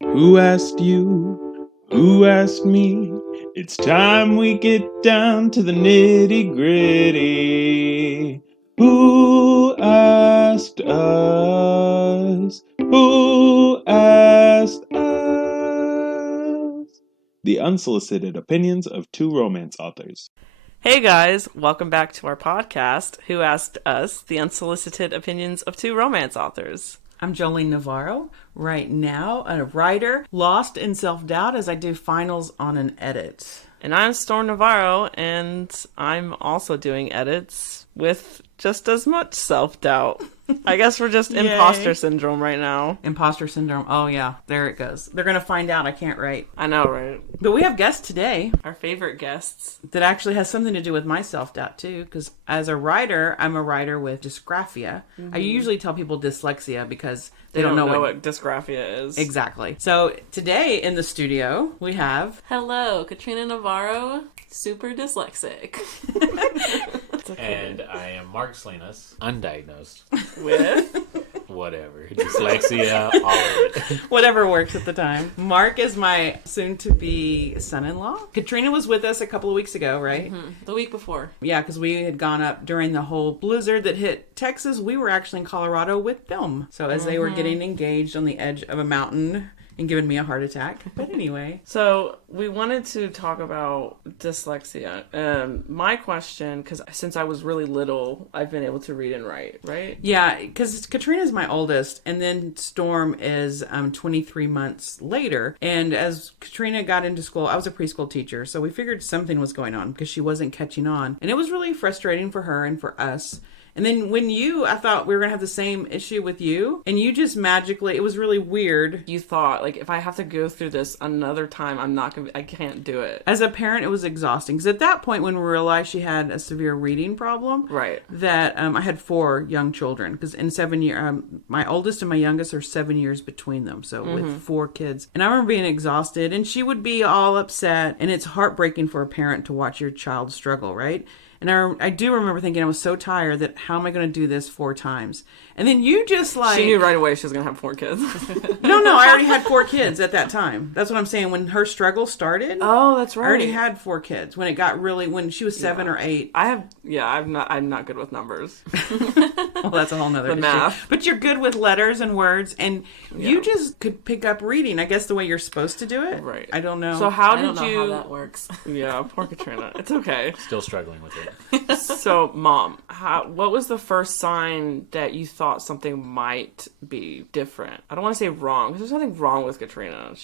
Who asked you? Who asked me? It's time we get down to the nitty gritty. Who asked us? Who asked us? The unsolicited opinions of two romance authors. Hey guys, welcome back to our podcast, Who Asked Us, the unsolicited opinions of two romance authors. I'm Jolene Navarro, right now a writer, lost in self-doubt as I do finals on an edit. And I'm Storm Navarro, and I'm also doing edits with just as much self-doubt. I guess we're just imposter syndrome right now. Imposter syndrome. Oh yeah, there it goes. They're going to find out I can't write. I know, right? But we have guests today. Our favorite guests. That actually has something to do with my self-doubt too, because as a writer, I'm a writer with dysgraphia. Mm-hmm. I usually tell people dyslexia because they don't know what dysgraphia is. Exactly. So today in the studio, we have... Hello, Katrina Navarro, super dyslexic. And I am Mark Salinas, undiagnosed. With? Whatever. Dyslexia, all of it. Whatever works at the time. Mark is my soon-to-be son-in-law. Katrina was with us a couple of weeks ago, right? Mm-hmm. The week before. Yeah, because we had gone up during the whole blizzard that hit Texas. We were actually in Colorado with them. So as they were getting engaged on the edge of a mountain... and giving me a heart attack. But anyway. So we wanted to talk about dyslexia. My question, because since I was really little, I've been able to read and write, right? Yeah, because Katrina's my oldest, and then Storm is 23 months later. And as Katrina got into school, I was a preschool teacher, so we figured something was going on because she wasn't catching on. And it was really frustrating for her and for us. And then I thought we were going to have the same issue with you. And you just magically, it was really weird. You thought, like, if I have to go through this another time, I can't do it. As a parent, it was exhausting. Because at that point, when we realized she had a severe reading problem, right? That I had 4 young children. Because in 7 years, my oldest and my youngest are 7 years between them. So with 4 kids. And I remember being exhausted. And she would be all upset. And it's heartbreaking for a parent to watch your child struggle, right? And I do remember thinking I was so tired that how am I going to do this 4 times? And then you just like... She knew right away she was going to have 4 kids. No, I already had 4 kids at that time. That's what I'm saying. When her struggle started... Oh, that's right. I already had 4 kids when she was 7 or 8. I'm not good with numbers. Well, that's a whole nother issue. Math. But you're good with letters and words, and you just could pick up reading, I guess the way you're supposed to do it. Right. I don't know. So I don't know how that works. Yeah, poor Katrina. It's okay. Still struggling with it. So, Mom, what was the first sign that you thought something might be different? I don't want to say wrong, because there's nothing wrong with Katrina.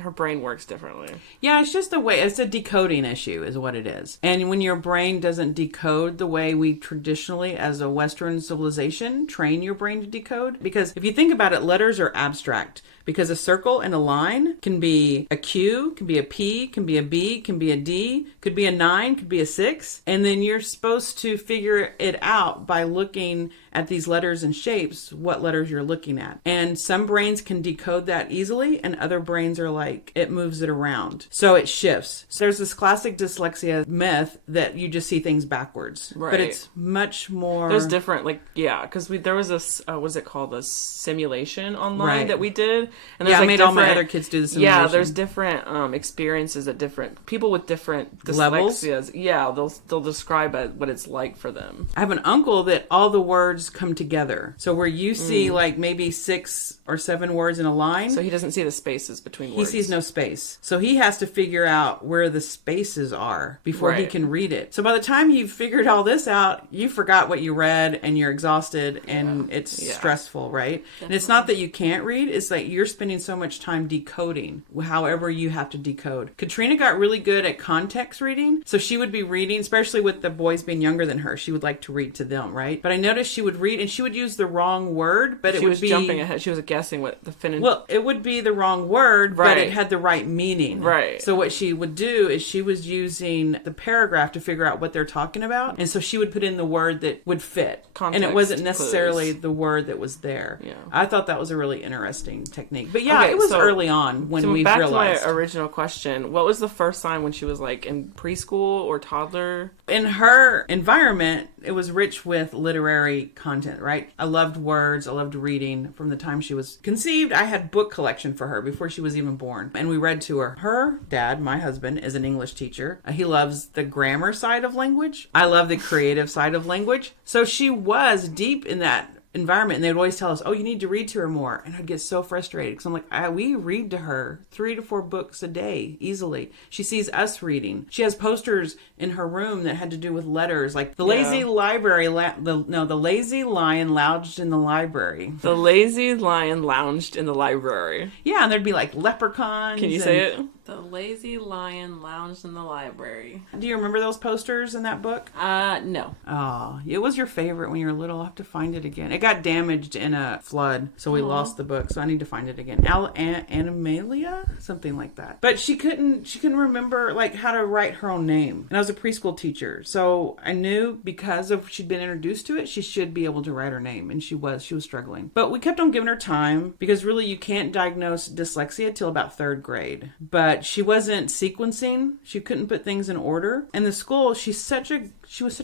Her brain works differently. Yeah, it's just the way, it's a decoding issue is what it is. And when your brain doesn't decode the way we traditionally, as a Western civilization, train your brain to decode. Because if you think about it, letters are abstract. Because a circle and a line can be a Q, can be a P, can be a B, can be a D, could be a 9, could be a 6. And then you're supposed to figure it out by looking at these letters and shapes, what letters you're looking at. And some brains can decode that easily, and other brains are like, it moves it around. So it shifts. So there's this classic dyslexia myth that you just see things backwards. Right. But it's much more... There's different, because there was this, what's it called, a simulation online that we did. And I made all my other kids do the simulation. Yeah, there's different experiences at different... People with different dyslexias. Yeah, they'll describe what it's like for them. I have an uncle that all the words come together. So where you see maybe 6 or 7 words in a line. So he doesn't see the spaces between words. He sees no space. So he has to figure out where the spaces are before he can read it. So by the time you've figured all this out, you forgot what you read and you're exhausted and it's stressful, right? Definitely. And it's not that you can't read. It's like you're spending so much time decoding however you have to decode. Katrina got really good at context reading. So she would be reading, especially with the boys being younger than her. She would like to read to them, right? But I noticed she would read and she would use the wrong word, but she was jumping ahead. She was guessing what the Finnish... Well, it would be the wrong word, but it had the right meaning. Right. So what she would do is she was using the paragraph to figure out what they're talking about. And so she would put in the word that would fit. Context and it wasn't necessarily clues. The word that was there. Yeah. I thought that was a really interesting technique. But it was early on when we realized. Back to my original question, what was the first sign when she was like in preschool or toddler? In her environment, it was rich with literary content, right? I loved words. I loved reading. From the time she was conceived, I had book collection for her before she was even born. And we read to her. Her dad, my husband, is an English teacher. He loves the grammar side of language. I love the creative side of language. So she was deep in that environment, and they'd always tell us, oh, you need to read to her more. And I'd get so frustrated because I'm like, we read to her 3 to 4 books a day easily. She sees us reading. She has posters in her room that had to do with letters, like the lazy library, the lazy lion lounged in the library. The lazy lion lounged in the library. Yeah, and there'd be like leprechauns. Can you say it? The lazy lion lounged in the library. Do you remember those posters in that book? No. Oh, it was your favorite when you were little. I'll have to find it again. It got damaged in a flood, so we lost the book, so I need to find it again. Animalia? Something like that. But she couldn't remember like how to write her own name. And I was a preschool teacher, so I knew because of she'd been introduced to it, she should be able to write her name, and she was struggling. But we kept on giving her time because really you can't diagnose dyslexia till about 3rd grade. But she wasn't sequencing. She couldn't put things in order. And the school, she was such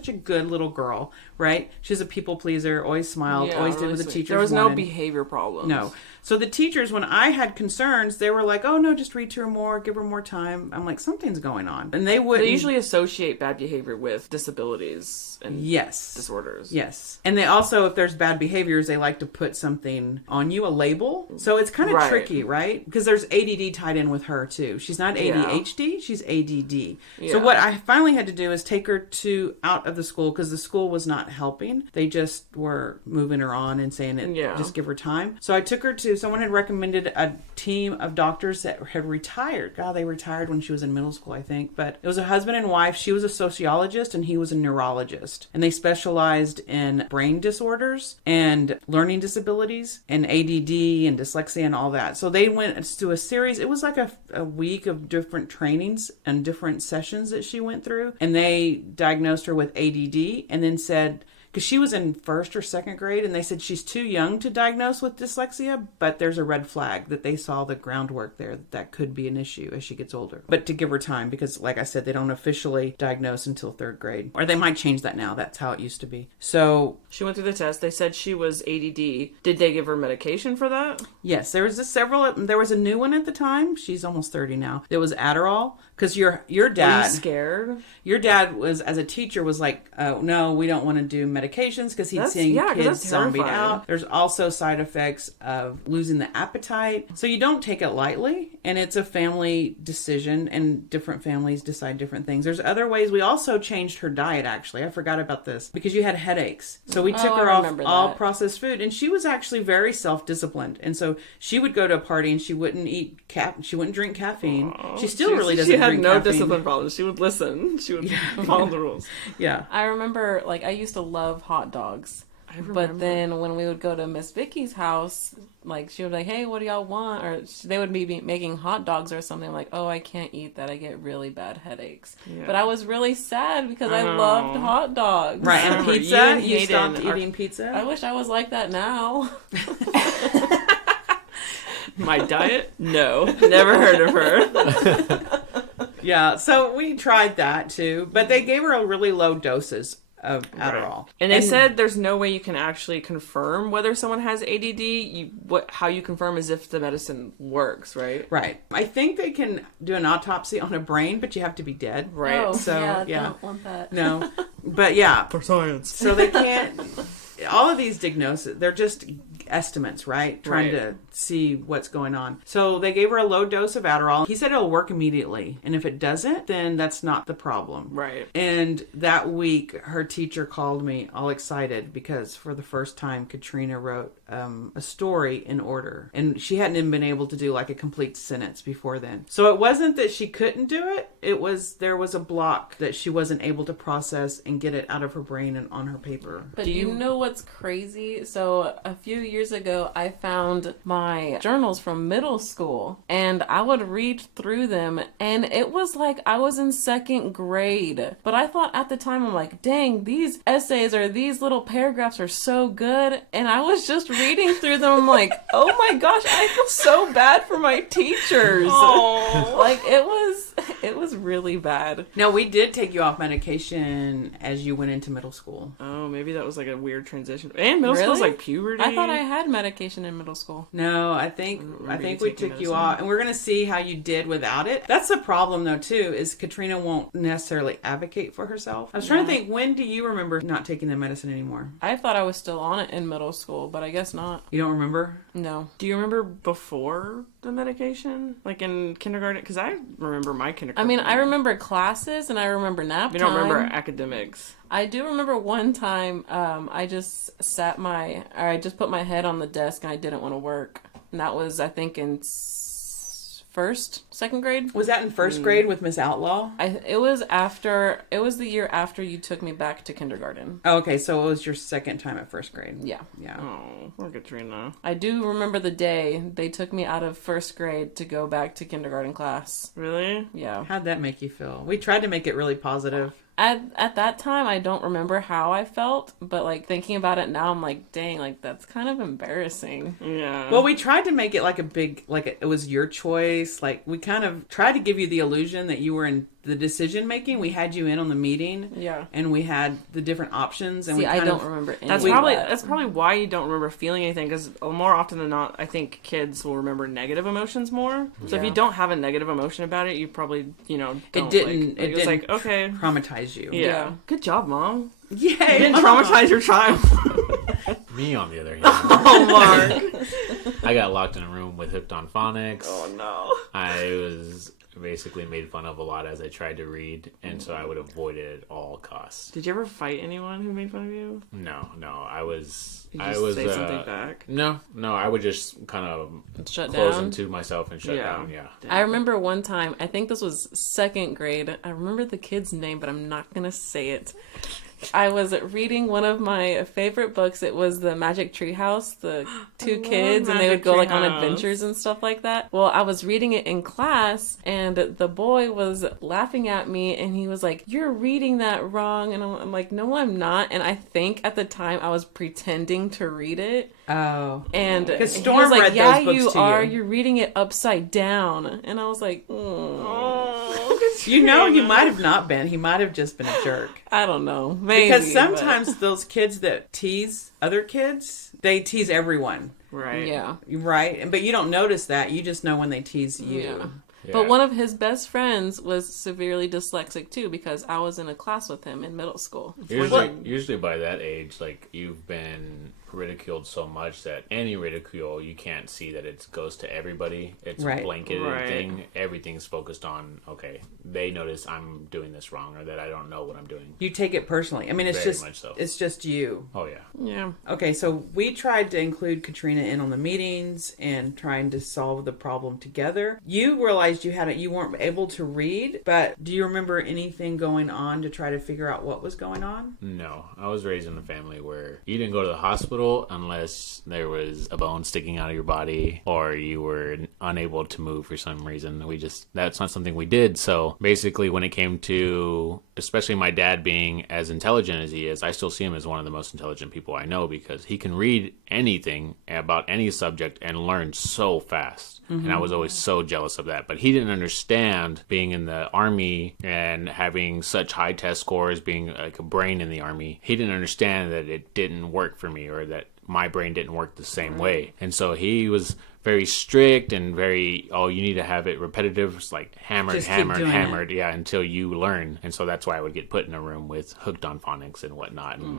a good little girl, right? She's a people pleaser, always smiled, always did what the teachers There was wanted. no behavior problems. No. So the teachers, when I had concerns, they were like, oh, no, just read to her more, give her more time. I'm like, something's going on. And they wouldn't. They usually associate bad behavior with disabilities and disorders. Yes. And they also, if there's bad behaviors, they like to put something on you, a label. So it's kind of tricky, right? Because there's ADD tied in with her, too. She's not ADHD, she's ADD. Yeah. So what I finally had to do is take her out of the school because the school was not helping. They just were moving her on and saying just give her time. So I took her to, someone had recommended a team of doctors that had retired. God, they retired when she was in middle school, I think. But it was a husband and wife. She was a sociologist and he was a neurologist. And they specialized in brain disorders and learning disabilities and ADD and dyslexia and all that. So they went to a series. It was like a week of different trainings and different sessions that she went through. And they diagnosed her with ADD and then said, because she was in 1st or 2nd grade, and they said she's too young to diagnose with dyslexia, but there's a red flag that they saw the groundwork there that could be an issue as she gets older. But to give her time, because like I said, they don't officially diagnose until 3rd grade. Or they might change that now. That's how it used to be. So she went through the test. They said she was ADD. Did they give her medication for that? Yes, there was there was a new one at the time. She's almost 30 now. There was Adderall. Because your dad... Are you scared? Your dad was, as a teacher, was like, oh, no, we don't want to do medications because he'd seen kids zombied out. There's also side effects of losing the appetite. So you don't take it lightly, and it's a family decision, and different families decide different things. There's other ways. We also changed her diet, actually. I forgot about this. Because you had headaches. So we took her off all processed food, and she was actually very self-disciplined. And so she would go to a party, and she wouldn't she wouldn't drink caffeine. She still really doesn't drink no caffeine. Discipline problems. She would listen. She would follow the rules. Yeah. I remember, I used to love hot dogs. But then when we would go to Miss Vicky's house, she would be like, hey, what do y'all want? Or they would be making hot dogs or something. I'm like, oh, I can't eat that. I get really bad headaches. Yeah. But I was really sad because I loved hot dogs. Right, and pizza? You stopped eating pizza? I wish I was like that now. My diet? No. Never heard of her. Yeah, so we tried that too. But they gave her really low doses of Adderall. Right. And they said there's no way you can actually confirm whether someone has ADD. How you confirm is if the medicine works, right? Right. I think they can do an autopsy on a brain, but you have to be dead. Right. Oh, so, yeah. Don't want that. No. But yeah. For science. So they can't... All of these diagnoses, they're just estimates, right? Trying to see what's going on. So they gave her a low dose of Adderall. He said it'll work immediately. And if it doesn't, then that's not the problem. Right. And that week, her teacher called me all excited because for the first time, Katrina wrote a story in order. And she hadn't even been able to do a complete sentence before then. So it wasn't that she couldn't do it. There was a block that she wasn't able to process and get it out of her brain and on her paper. But you know what's crazy? So a few years ago, I found my journals from middle school and I would read through them and it was like I was in 2nd grade. But I thought at the time, I'm like, dang, these essays or these little paragraphs are so good. And I was just reading through them. I'm like, oh my gosh, I feel so bad for my teachers. Aww. It was really bad. Now, we did take you off medication as you went into middle school. Oh, maybe that was like a weird transition. And middle school's Really? like puberty. I thought I had medication in middle school. No, I think we taking took you medicine. off, and we're gonna see how you did without it. That's the problem, though, too, is Katrina won't necessarily advocate for herself. I was trying to think, when do you remember not taking the medicine anymore? I thought I was still on it in middle school, but I guess not. You don't remember? No. Do you remember before the medication? Like in kindergarten? Because I remember my I kindergarten. mean, I remember classes and I remember nap You time. don't remember academics. I do remember one time I just put my head on the desk and I didn't want to work. And that was, I think, in second grade. Was that in first grade with Miss Outlaw? It was the year after you took me back to kindergarten. Oh, okay, so it was your second time at first grade. Yeah. Yeah. Oh, poor Katrina. I do remember the day they took me out of first grade to go back to kindergarten class. Really? Yeah. How'd that make you feel? We tried to make it really positive. At that time, I don't remember how I felt, but like thinking about it now, I'm like, dang, like that's kind of embarrassing. Yeah. Well, we tried to make it like it was your choice. Like, we kind of tried to give you the illusion that you were in the decision making. We had you in on the meeting. Yeah. And we had the different options. And See, we I kind don't of remember any That's of probably that. why you don't remember feeling anything, because more often than not, I think kids will remember negative emotions more. So if you don't have a negative emotion about it, you probably don't. It didn't. It was like, okay, traumatize you. yeah. Good job, Mom. Yay! You didn't traumatize your child. Me, on the other hand, Oh, Mark. I got locked in a room with Hooked on Phonics. Oh no. I was basically made fun of a lot as I tried to read, and so I would avoid it at all costs. Did you ever fight anyone who made fun of you? No, I was. Did you I was say something back? No, I would just kind of Shut close down. into myself and shut down. Yeah. I remember one time, I think this was second grade. I remember the kid's name, but I'm not going to say it. I was reading one of my favorite books. It was the Magic Tree House, the two kids, and they would Magic go Tree like on House. adventures and stuff like that. Well, I was reading it in class, and the boy was laughing at me, and he was like, "You're reading that wrong." And I'm like, "No, I'm not." And I think at the time I was pretending to read it. Oh. And he was Storm like, read those "Yeah, books you to are. you." You're reading it upside down." And I was like, You know, you might have not been. He might have just been a jerk. I don't know. Maybe. Because sometimes those kids that tease other kids, they tease everyone. Right. Yeah. Right? But you don't notice that. You just know when they tease you. Yeah. Yeah. But one of his best friends was severely dyslexic too, because I was in a class with him in middle school. Usually by that age, like, you've been ridiculed so much that any ridicule, you can't see that it goes to everybody. It's Right. a blanketed Right. thing. Everything's focused on, okay, they notice I'm doing this wrong or that I don't know what I'm doing. You take it personally. I mean, it's Very much so. it's just you. Oh, yeah. Yeah. Okay, so we tried to include Katrina in on the meetings and trying to solve the problem together. You realized you weren't able to read, but do you remember anything going on to try to figure out what was going on? No, I was raised in a family where you didn't go to the hospital unless there was a bone sticking out of your body or you were unable to move for some reason. That's not something we did. So basically when it came to, especially my dad being as intelligent as he is, I still see him as one of the most intelligent people I know because he can read anything about any subject and learn so fast. And I was always so jealous of that. But he didn't understand being in the Army and having such high test scores, being like a brain in the Army. He didn't understand that it didn't work for me or that my brain didn't work the same way. And so he was very strict and very, you need to have it repetitive. It's like hammered, Just keep hammered, doing hammered. Yeah, until you learn. And so that's why I would get put in a room with Hooked on Phonics and whatnot. And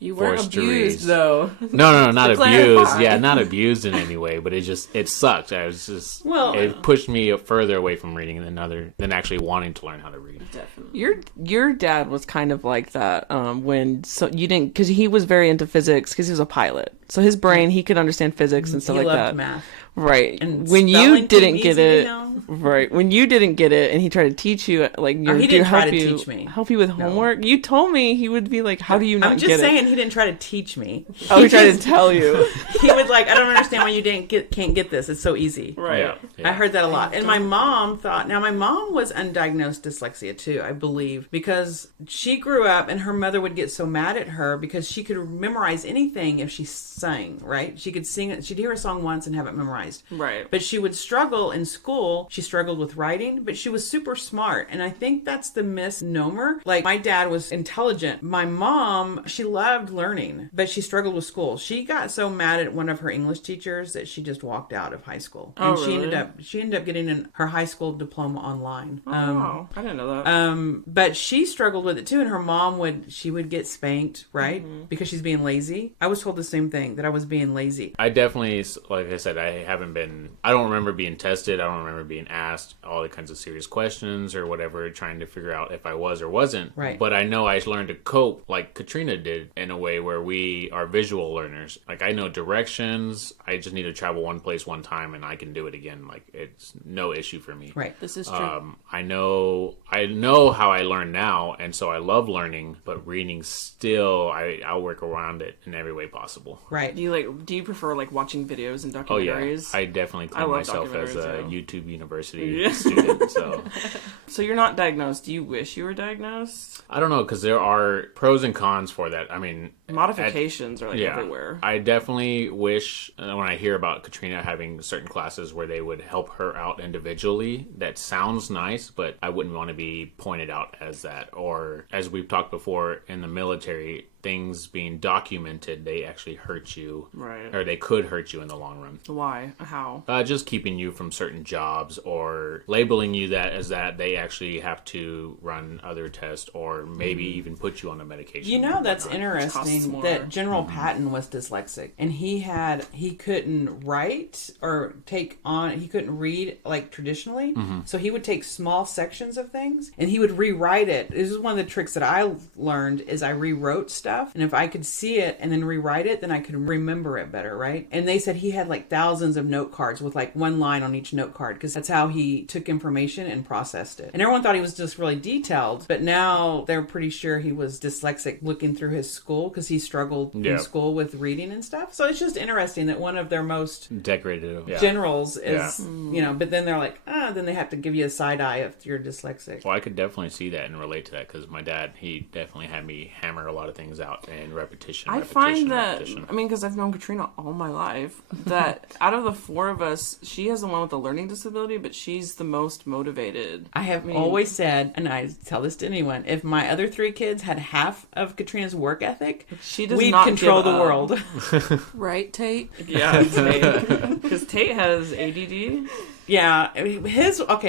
You weren't forced to abused read. though. No, not To abused. clarify. Yeah, not abused in any way, but it sucked. I was just, Well- it pushed me further away from reading than actually wanting to learn how to read. Definitely. Your dad was kind of like that because he was very into physics because he was a pilot. So his brain, he could understand physics and stuff He like loved that. math. Right. And When you spelling didn't came get easy, it, you know? right. When you didn't get it and he tried to teach you, like, Oh, he didn't try to you, teach me. help you with homework, you told me he would be like, how do you not I'm just get saying it? he didn't try to teach me. Oh, he tried to tell you. He was like, I don't understand why you can't get this. It's so easy. Right. Yeah. I heard that a lot. And my mom my mom was undiagnosed dyslexia too, I believe, because she grew up and her mother would get so mad at her because she could memorize anything if she sang, right? She could sing it. She'd hear a song once and have it memorized. Right. But she would struggle in school. She struggled with writing, but she was super smart. And I think that's the misnomer. Like, my dad was intelligent. My mom, she loved learning, but she struggled with school. She got so mad at one of her English teachers that she just walked out of high school. And Oh, she really? ended up getting her high school diploma online. Oh, wow. I didn't know that. But she struggled with it too, and her mom would get spanked, right? Because she's being lazy. I was told the same thing, that I was being lazy. I definitely, like I said, I don't remember being tested. I don't remember being asked all the kinds of serious questions or whatever, trying to figure out if I was or wasn't. Right. But I know I learned to cope like Katrina did in a way where we are visual learners. Like, I know directions. I just need to travel one place one time and I can do it again. Like, it's no issue for me. Right. This is true. I know how I learn now, and so I love learning, but reading still, I'll work around it in every way possible. Right. Do you prefer like watching videos and documentaries? Oh yeah, I definitely I claim love myself as a documentaries, YouTube University Yeah. student. So So you're not diagnosed. Do you wish you were diagnosed? I don't know, because there are pros and cons for that. I mean, Modifications are like everywhere. I definitely wish, when I hear about Katrina having certain classes where they would help her out individually, that sounds nice, but I wouldn't want to be pointed out as that. Or, as we've talked before, in the military, things being documented, they actually hurt you. Right. Or they could hurt you in the long run. Why? How? Just keeping you from certain jobs, or labeling you that they actually have to run other tests, or maybe even put you on a medication. You know, that's costs interesting more. that General Patton was dyslexic, and he couldn't write or he couldn't read like traditionally. So he would take small sections of things and he would rewrite it. This is one of the tricks that I learned, is I rewrote stuff. And if I could see it and then rewrite it, then I could remember it better, right? And they said he had like thousands of note cards with like one line on each note card, because that's how he took information and processed it. And everyone thought he was just really detailed, but now they're pretty sure he was dyslexic looking through his school, because he struggled in school with reading and stuff. So it's just interesting that one of their most decorated generals is, but then they're like, then they have to give you a side eye if you're dyslexic. Well, I could definitely see that and relate to that, because my dad, he definitely had me hammer a lot of things out and repetition. I find that, because I've known Katrina all my life, that out of the four of us, she has the one with the learning disability, but she's the most motivated. I have always said, and I tell this to anyone, if my other three kids had half of Katrina's work ethic, we'd not control give the up. world. Right, Tate? Yeah, Tate. Because Tate has ADD. Yeah,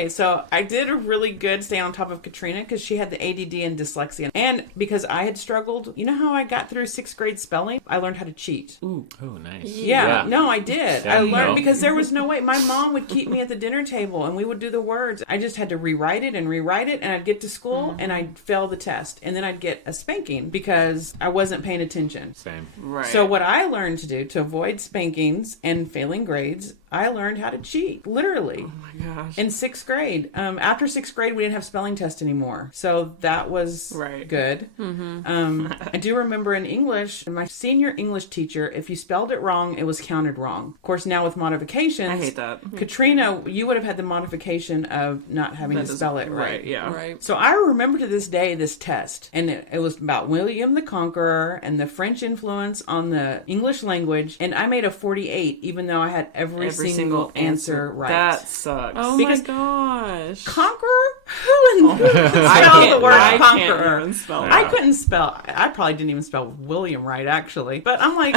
so I did a really good stay on top of Katrina, because she had the ADD and dyslexia. And because I had struggled, you know how I got through 6th grade spelling? I learned how to cheat. Ooh, oh, nice. Yeah, no, I did. Yeah, I learned because there was no way. My mom would keep me at the dinner table and we would do the words. I just had to rewrite it, and I'd get to school and I'd fail the test. And then I'd get a spanking because I wasn't paying attention. Same. Right. So what I learned to do to avoid spankings and failing grades, I learned how to cheat, literally. Oh my gosh. In 6th grade. After 6th grade, we didn't have spelling tests anymore. So that was good. I do remember in English, my senior English teacher, if you spelled it wrong, it was counted wrong. Of course, now with modifications, I hate that. Katrina, you would have had the modification of not having to spell it right. Yeah. Right. So I remember to this day this test, and it was about William the Conqueror and the French influence on the English language, and I made a 48, even though I had every single answer right. That sucks. Oh Because my gosh. Conqueror? Who could spell the word I conqueror? can't even spell I that. couldn't spell. I probably didn't even spell William right, actually. But I'm like,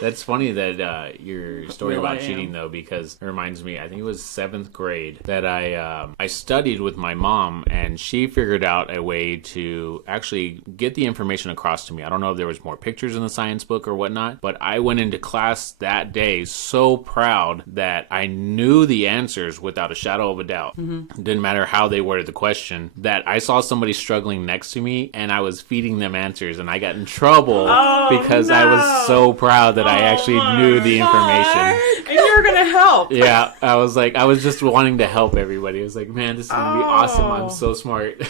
That's funny that your story Will about I am. cheating, though, because it reminds me, I think it was 7th grade, that I studied with my mom, and she figured out a way to actually get the information across to me. I don't know if there was more pictures in the science book or whatnot, but I went into class that day so proud that I knew the answers without a shadow of a doubt. It didn't matter how they worded the question, that I saw somebody struggling next to me, and I was feeding them answers, and I got in trouble because I was so proud that I actually knew the information. and you're going to help. Yeah, I was just wanting to help everybody. I was like, man, this is going to be awesome. I'm so smart.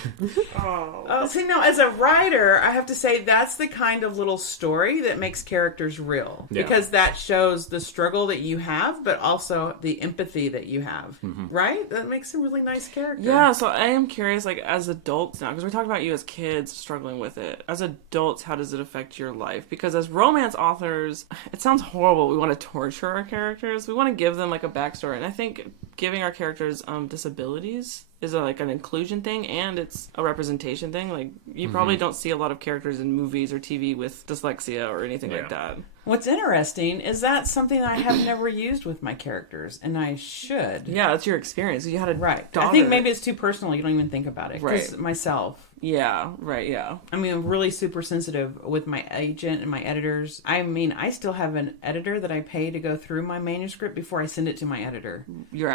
See, now, as a writer, I have to say that's the kind of little story that makes characters real. Yeah. Because that shows the struggle that you have, but also the empathy that you have. Right? That makes a really nice character. Yeah, so I am curious, like, as adults now, because we talked about you as kids struggling with it. As adults, how does it affect your life? Because as romance authors, It sounds horrible. We want to torture our characters. We want to give them like a backstory. And I think giving our characters disabilities is like an inclusion thing, and it's a representation thing. Like, you probably don't see a lot of characters in movies or TV with dyslexia or anything like that. What's interesting is that something I have never used with my characters, and I should. Yeah, that's your experience. You had a daughter. I think maybe it's too personal. You don't even think about it. Right. Myself. Yeah, right, yeah. I mean, I'm really super sensitive with my agent and my editors. I mean, I still have an editor that I pay to go through my manuscript before I send it to my editor. You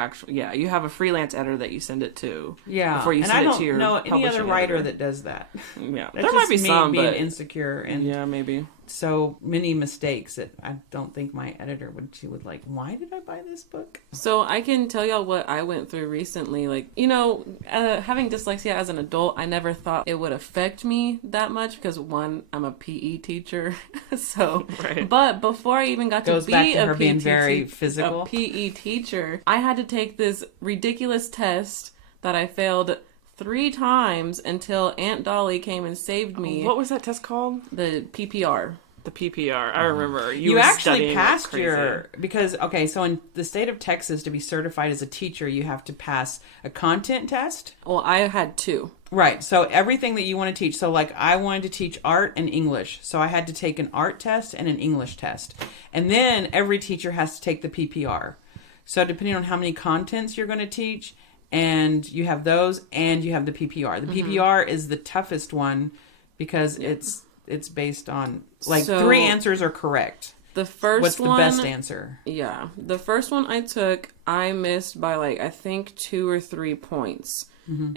have a freelance editor that you send it to. Yeah. Before you send it to your And I don't know any other writer editor that does that. Yeah. That's There might be just me some, being but insecure and yeah, maybe. so many mistakes that I don't think my editor would like, why did I buy this book? So I can tell y'all what I went through recently. Like, you know, having dyslexia as an adult, I never thought it would affect me that much because, one, I'm a PE teacher. So, Right. But before I even got Goes to back be to her a being PE very physical. a PE teacher, I had to take this ridiculous test that I failed 3 times until Aunt Dolly came and saved me. What was that test called? The PPR. The PPR. I remember. You were actually studying like passed crazy. because so in the state of Texas, to be certified as a teacher, you have to pass a content test. Well, I had 2. Right. So everything that you want to teach. So like I wanted to teach art and English. So I had to take an art test and an English test. And then every teacher has to take the PPR. So depending on how many contents you're going to teach, and you have those and you have the PPR. The PPR is the toughest one because it's based on like 3 answers are correct. The first What's the one, best answer? Yeah. The first one I took, I missed by like, I think 2 or 3 points.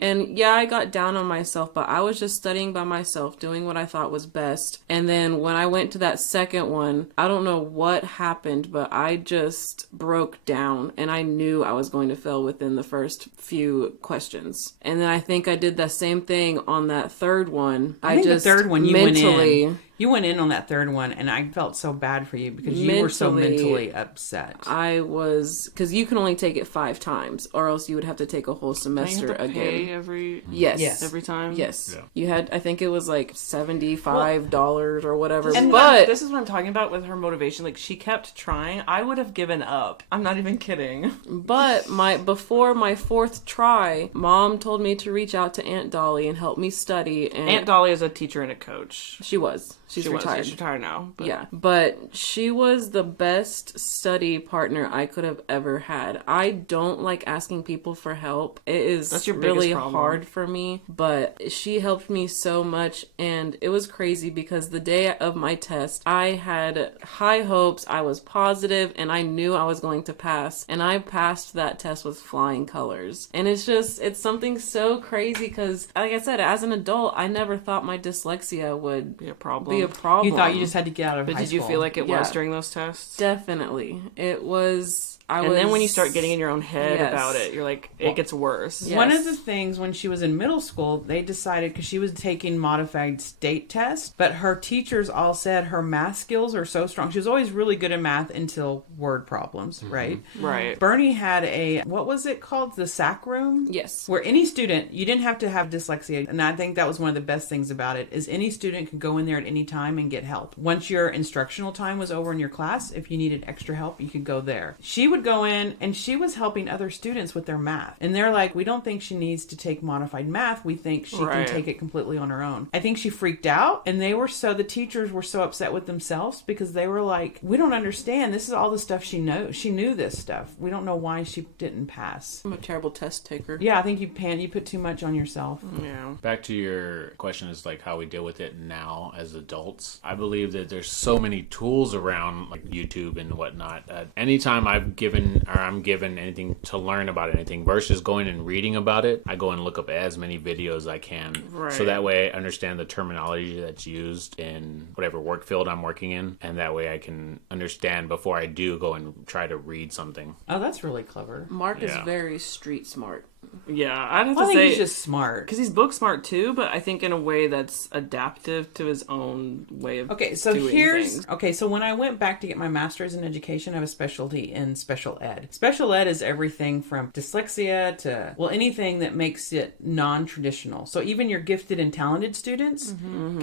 And yeah, I got down on myself, but I was just studying by myself, doing what I thought was best. And then when I went to that second one, I don't know what happened, but I just broke down and I knew I was going to fail within the first few questions. And then I think I did the same thing on that third one. I think just the third one you mentally, went in. You went in on that third one, and I felt so bad for you because you were so mentally upset. I was, because you can only take it 5 times, or else you would have to take a whole semester again. Every Yes. every time. Yes. Yeah. You had, I think it was like $75 or whatever. And but this is what I'm talking about with her motivation. Like, she kept trying. I would have given up. I'm not even kidding. But before my 4th try, Mom told me to reach out to Aunt Dolly and help me study. And Aunt Dolly is a teacher and a coach. she was. She's retired. She's retired now. But. Yeah, but she was the best study partner I could have ever had. I don't like asking people for help. It is That's your really biggest problem. hard for me, but she helped me so much, and it was crazy because the day of my test, I had high hopes, I was positive, and I knew I was going to pass, and I passed that test with flying colors. And it's something so crazy because, like I said, as an adult, I never thought my dyslexia would Be a problem. be a problem. You thought you just had to get out of But high did you school. feel like it was Yeah. during those tests? Definitely. It was. And then when you start getting in your own head Yes. about it, you're like, it gets worse. Yeah. One Yes. of the things when she was in middle school, they decided, because she was taking modified state tests, but her teachers all said her math skills are so strong. She was always really good at math until word problems, right? Right. Bernie had what was it called? The SAC room? Yes. Where any student, you didn't have to have dyslexia. And I think that was one of the best things about it, is any student could go in there at any time and get help. Once your instructional time was over in your class, if you needed extra help, you could go there. She would go in and she was helping other students with their math. And they're like, we don't think she needs to take modified math. We think she Right. can take it completely on her own. I think she freaked out, and the teachers were so upset with themselves because they were like, we don't understand. This is all the stuff she knows. She knew this stuff. We don't know why she didn't pass. I'm a terrible test taker. Yeah, I think you put too much on yourself. Yeah. Back to your question is like how we deal with it now as adults. I believe that there's so many tools around like YouTube and whatnot. Anytime I'm given anything to learn about anything versus going and reading about it, I go and look up as many videos as I can. Right. So that way I understand the terminology that's used in whatever work field I'm working in. And that way I can understand before I do go and try to read something. Oh, that's really clever. Mark is Yeah. very street smart. Yeah, I'd have I to think say he's just smart. because he's book smart too, but I think in a way that's adaptive to his own way of Okay, so doing here's things. okay. So when I went back to get my master's in education, I have a specialty in special ed. Special ed is everything from dyslexia to anything that makes it non-traditional. So even your gifted and talented students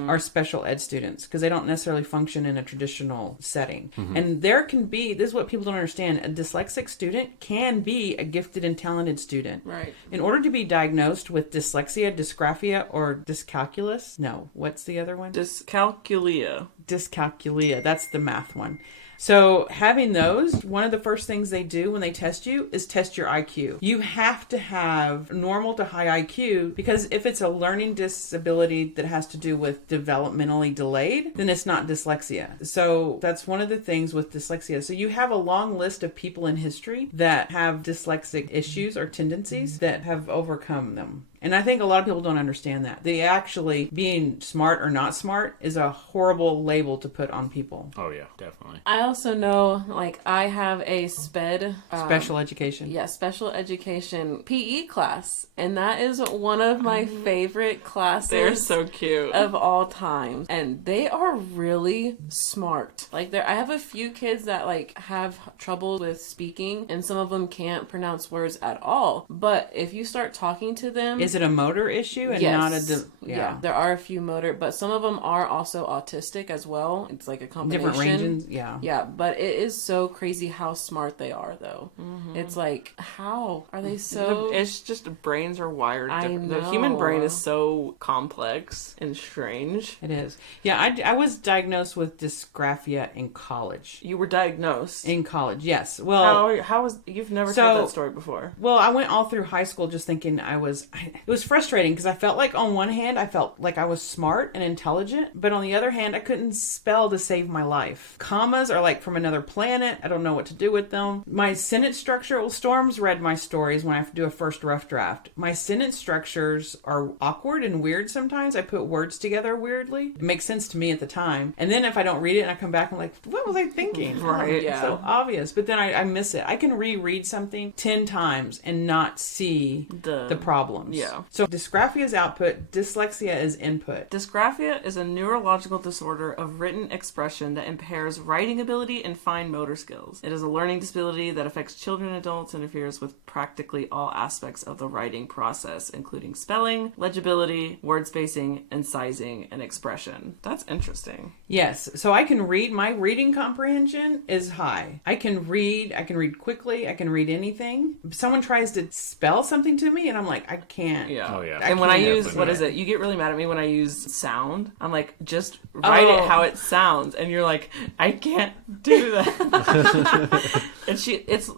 are special ed students because they don't necessarily function in a traditional setting. And there can be, this is what people don't understand, a dyslexic student can be a gifted and talented student. Right. In order to be diagnosed with dyslexia, dysgraphia, or dyscalculus, no, what's the other one? Dyscalculia. Dyscalculia. That's the math one. So having those, one of the first things they do when they test you is test your IQ. You have to have normal to high IQ because if it's a learning disability that has to do with developmentally delayed, then it's not dyslexia. So that's one of the things with dyslexia. So you have a long list of people in history that have dyslexic issues or tendencies that have overcome them. And I think a lot of people don't understand that. They actually, being smart or not smart is a horrible label to put on people. Oh, yeah, definitely. I also know, like, I have a Special education. Yeah, special education PE class. And that is one of my favorite classes. They're so cute. Of all time. And they are really smart. Like, I have a few kids that, like, have trouble with speaking, and some of them can't pronounce words at all. But if you start talking to them... Is it a motor issue and yes. not a... Yeah, there are a few motor, but some of them are also autistic as well. It's like a combination. Different ranges, yeah. Yeah, but it is so crazy how smart they are, though. It's like, how are they so... It's just brains are wired I different. The know. human brain is so complex and strange. It is. Yeah, I was diagnosed with dysgraphia in college. You were diagnosed. In college, yes. Well, How was... You've never So- told that story before. well, I went all through high school just thinking it was frustrating because I felt like on one hand, I felt like I was smart and intelligent, but on the other hand, I couldn't spell to save my life. Commas are like from another planet. I don't know what to do with them. My sentence structure, well, Storm's read my stories when I have to do a first rough draft. My sentence structures are awkward and weird sometimes. I put words together weirdly. It makes sense to me at the time. And then if I don't read it and I come back, I'm like, what was I thinking? Right. It's so obvious. But then I miss it. I can reread something 10 times and not see the problems. Yeah. So dysgraphia is output, dyslexia is input. Dysgraphia is a neurological disorder of written expression that impairs writing ability and fine motor skills. It is a learning disability that affects children and adults and interferes with practically all aspects of the writing process, including spelling, legibility, word spacing, and sizing and expression. That's interesting. Yes. So I can read, my reading comprehension is high. I can read quickly, I can read anything. If someone tries to spell something to me and I'm like, I can't. Yeah. Oh, yeah. And when I use, Definitely. what is it? You get really mad at me when I use sound. I'm like, just write it how it sounds. And you're like, I can't do that.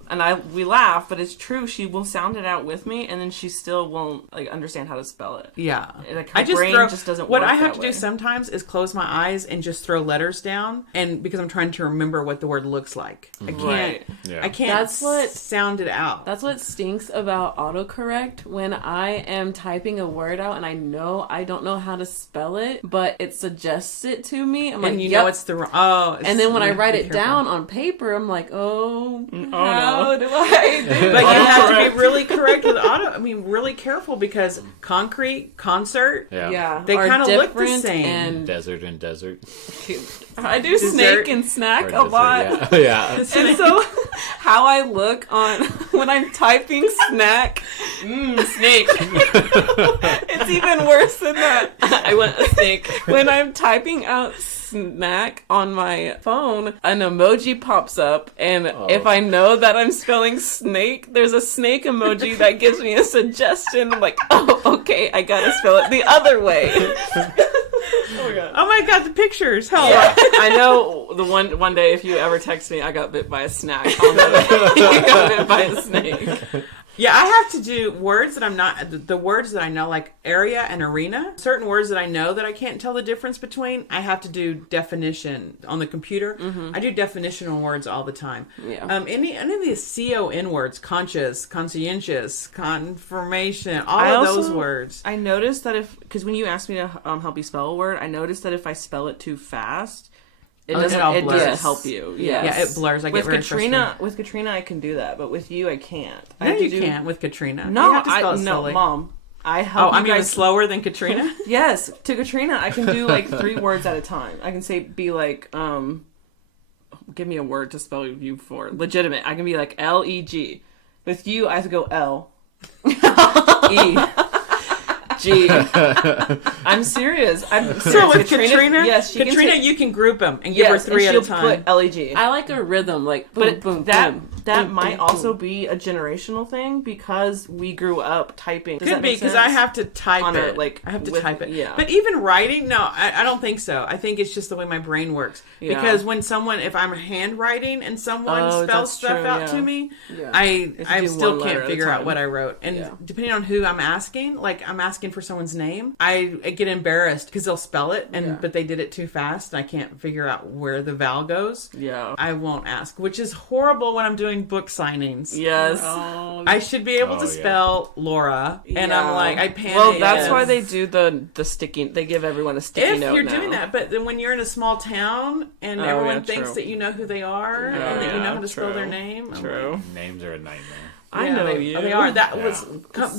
And we laugh, but it's true. She will sound it out with me, and then she still won't like understand how to spell it. Yeah. Like her brain just doesn't what work I have that to way. do sometimes is close my eyes and just throw letters down, and because I'm trying to remember what the word looks like. I can't Right. Yeah. I can't That's what- sound it out. That's what stinks about autocorrect. When I am typing a word out and I know I don't know how to spell it, but it suggests it to me, I'm like, And you yep. know it's the wrong. And then when I you write have to it be careful. down on paper, I'm like, how no. do I do But you have to Autocorrect. be really correct with really careful because concrete, concert, Yeah. Yeah, They are kinda look the different same. And Desert and desert. I do Dessert. snake and snack Or a desert, lot. Yeah. yeah. And so, how I look on when I'm typing snack, snake. It's even worse than that. I want a snake. When I'm typing out snack on my phone, an emoji pops up, and if I know that I'm spelling snake, there's a snake emoji that gives me a suggestion. I'm like, oh, okay, I gotta spell it the other way. Oh my god, the pictures! Help! Yeah, I know the one day if you ever text me, I got bit by a snack. I'll know that you got bit by a snake. Yeah, I have to do words that I'm not, the words that I know, like area and arena. Certain words that I know that I can't tell the difference between, I have to do definition on the computer. I do definitional words all the time. Yeah. Any of these CON words, conscious, conscientious, confirmation, all of those words. I noticed that because when you asked me to help you spell a word, I noticed that if I spell it too fast, It Oh, doesn't. it all It blurs. doesn't help you. Yes. Yeah, it blurs. I get With very Katrina, I can do that, but with you, I can't. frustrated. I No, have to you do- can't with Katrina. No, you have to spell it no, slowly. Mom. I Oh, help I'm you even guys. slower than Katrina? Yes, to Katrina, I can do like 3 words at a time. I can be like, give me a word to spell you for. Legitimate. I can be like Leg. With you, I have to go L. E. G. I'm serious. So with Katrina, yes, she Katrina, can you can group them and give her 3 at a time. Put Leg. I like a rhythm, like boom, But boom, that boom, that boom, might boom, also boom. be a generational thing because we grew up typing. Does Could that be make because sense? I have to type On it. a, I have to with- type it. yeah. But even writing, no, I don't think so. I think it's just the way my brain works. Yeah. Because when if I'm handwriting and someone Oh, spells that's stuff true, out yeah. to me, Yeah. I do still one letter can't at a figure out time. what I wrote. And Yeah. depending on who I'm asking, like I'm asking for someone's name, I get embarrassed because they'll spell it, but they did it too fast, and I can't figure out where the vowel goes. Yeah. I won't ask, which is horrible when I'm doing book signings. Yes. I should be able to Oh, yeah. spell Laura, and I'm Yeah. like, I panic. Well, that's why they do the sticky. They give everyone a sticky If note. you're now. doing that, but then when you're in a small town and everyone yeah, thinks true. that you know who they are and that you yeah, know how to spell true. their name, I'm True. like, Names are a nightmare. I yeah, know they, you. They are. That Yeah. was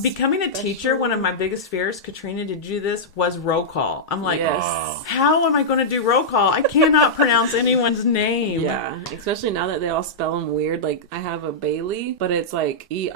becoming a teacher. One of my biggest fears, Katrina, did you do this? Was roll call. I'm like, Yes. Oh. how am I going to do roll call? I cannot pronounce anyone's name. Yeah, especially now that they all spell them weird. Like I have a Bailey, but it's like Eigh.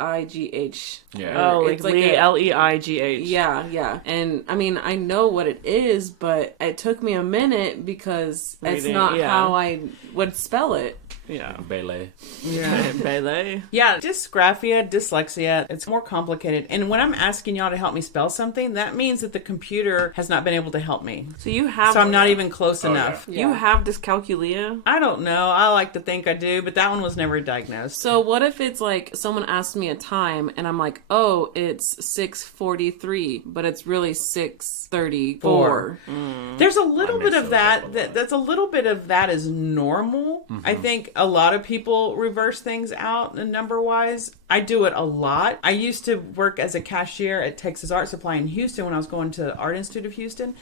Yeah. Oh, like It's like Lee, a- Leigh. Yeah. And I mean, I know what it is, but it took me a minute because it's Reading, not yeah. how I would spell it. Yeah. Bele. Yeah. Bailey. Yeah, dysgraphia, dyslexia, it's more complicated. And when I'm asking y'all to help me spell something, that means that the computer has not been able to help me. So you have. So I'm not even close Oh, enough. You have dyscalculia. I don't know. I like to think I do, but that one was never diagnosed. So what if it's like someone asks me a time and I'm like, oh, it's 6:43, but it's really 6:34. There's a little I bit miss of those up a that. lot. That's a little bit of that is normal. I think a lot of people reverse things out number wise. I do it a lot. I used to work as a cashier at Texas Art Supply in Houston when I was going to the Art Institute of Houston.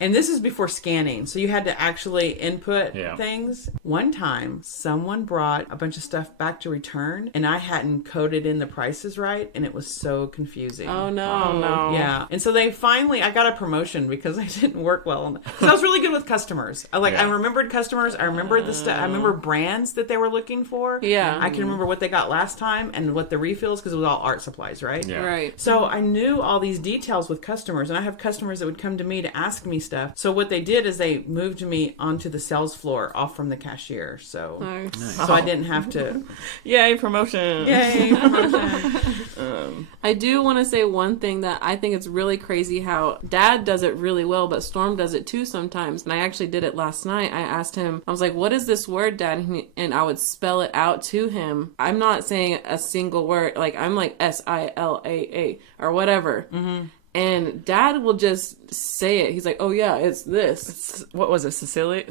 And this is before scanning. So you had to actually input Yeah. things. One time, someone brought a bunch of stuff back to return and I hadn't coded in the prices right. And it was so confusing. Oh no. Oh no. Yeah, and so I got a promotion because I didn't work well. Because I was really good with customers. I Yeah. remembered customers. I remembered the stuff. I remember brands that they were looking for. Yeah. I can remember what they got last time and what the refills because it was all art supplies, right? Yeah. Right. So I knew all these details with customers, and I have customers that would come to me to ask me stuff. So what they did is they moved me onto the sales floor, off from the cashier. So Nice. so I didn't have to. Yay, promotion. Yay! Promotion. I do want to say one thing that I think it's really crazy how Dad does it really well, but Storm does it too sometimes. And I actually did it last night. I asked him, I was like, what is this word, Dad? And I would spell it out to him. I'm not saying a single word. Like, I'm like SILAA or whatever. Mm-hmm. And Dad will just say it. He's like, oh yeah, it's this. What was it? Sicily.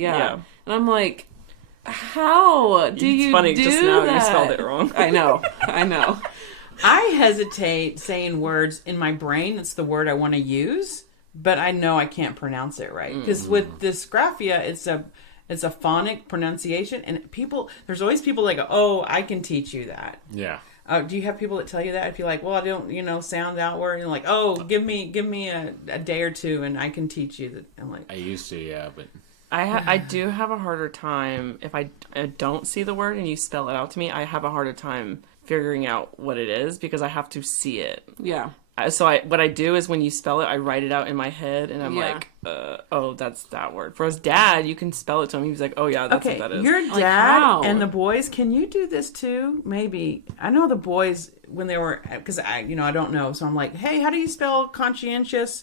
Yeah. And I'm like, how do It's you funny, do just now that? you spelled it wrong. I know. I hesitate saying words in my brain. It's the word I want to use, but I know I can't pronounce it right. Because with dysgraphia, it's a phonic pronunciation, and there's always people like, oh, I can teach you that. Yeah. Do you have people that tell you that? If you're like, well, I don't, sound outward, and like, oh, give me a day or two, and I can teach you that. I'm like, I used to, yeah, but I do have a harder time if I don't see the word and you spell it out to me. I have a harder time figuring out what it is because I have to see it. Yeah. So what I do is when you spell it, I write it out in my head, and I'm Yeah. like, oh, that's that word. For his dad, you can spell it to him. He's like, oh yeah, that's okay, what that is. your Like, dad how? and the boys, can you do this too? Maybe. I know the boys when they were, because I don't know, so I'm like, hey, how do you spell conscientious?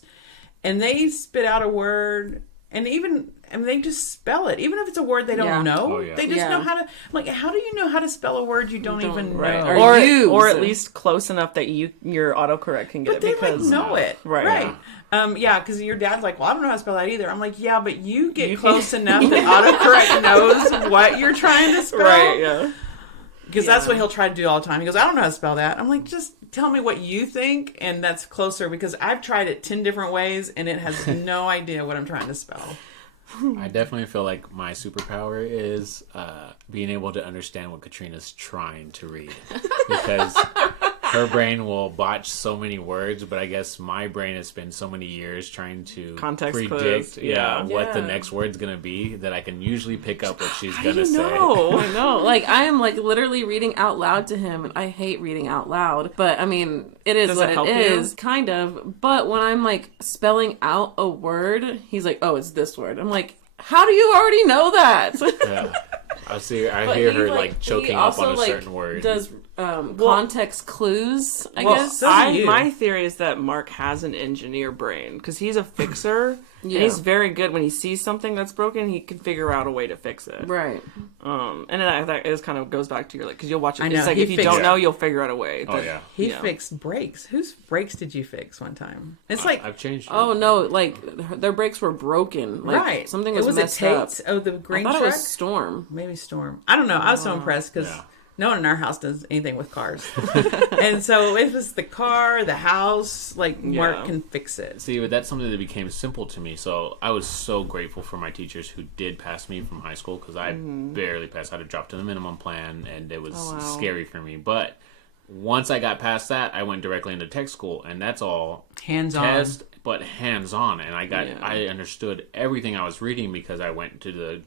And they spit out a word, and they just spell it, even if it's a word they don't Yeah. know. Oh, yeah. They just Yeah. know how to. I'm like, how do you know how to spell a word you don't even Right. know? Or Or use. or at least close enough that your autocorrect can get But it they because know it, Right. Right. Yeah, because your dad's like, well, I don't know how to spell that either. I'm like, yeah, but you get You close can- enough that autocorrect knows what you're trying to spell. Right, yeah. Because that's what he'll try to do all the time. He goes, I don't know how to spell that. I'm like, just tell me what you think, and that's closer, because I've tried it 10 different ways, and it has no idea what I'm trying to spell. I definitely feel like my superpower is being able to understand what Katrina's trying to read. Because her brain will botch so many words, but I guess my brain has spent so many years trying to Context predict clues. Yeah. what the Yeah. next word's going to be that I can usually pick up what she's going to I say. know. I know. Like, I am, like, literally reading out loud to him, and I hate reading out loud. But, I mean, it is Does what it help it you? is, kind of. But when I'm, like, spelling out a word, he's like, oh, it's this word. I'm like, how do you already know that? Yeah. I But hear he, her, like, choking he up also, on a like, certain word. does context clues, I guess. so do you. My theory is that Mark has an engineer brain because he's a fixer Yeah. and he's very good when he sees something that's broken. He can figure out a way to fix it. Right. And then that is kind of goes back to your because you'll watch it. I know, It's like he if you fixed don't it. know, you'll figure out a way. Oh, yeah. He Yeah. fixed brakes. Whose brakes did you fix one time? It's like I've changed. Oh, no, like, their brakes were broken. Like, right. Something was it messed it up. Tate's? Oh, the I green thought truck. it was Storm. Maybe Storm. I don't know. I was so impressed because Yeah. no one in our house does anything with cars, and so it was the car, the house. Like Mark Yeah. can fix it. See, but that's something that became simple to me. So I was so grateful for my teachers who did pass me from high school because I barely passed. I had to drop to the minimum plan, and it was Oh, wow. scary for me. But once I got past that, I went directly into tech school, and that's all Hands on. test, but hands on. And Yeah. I understood everything I was reading because I went to the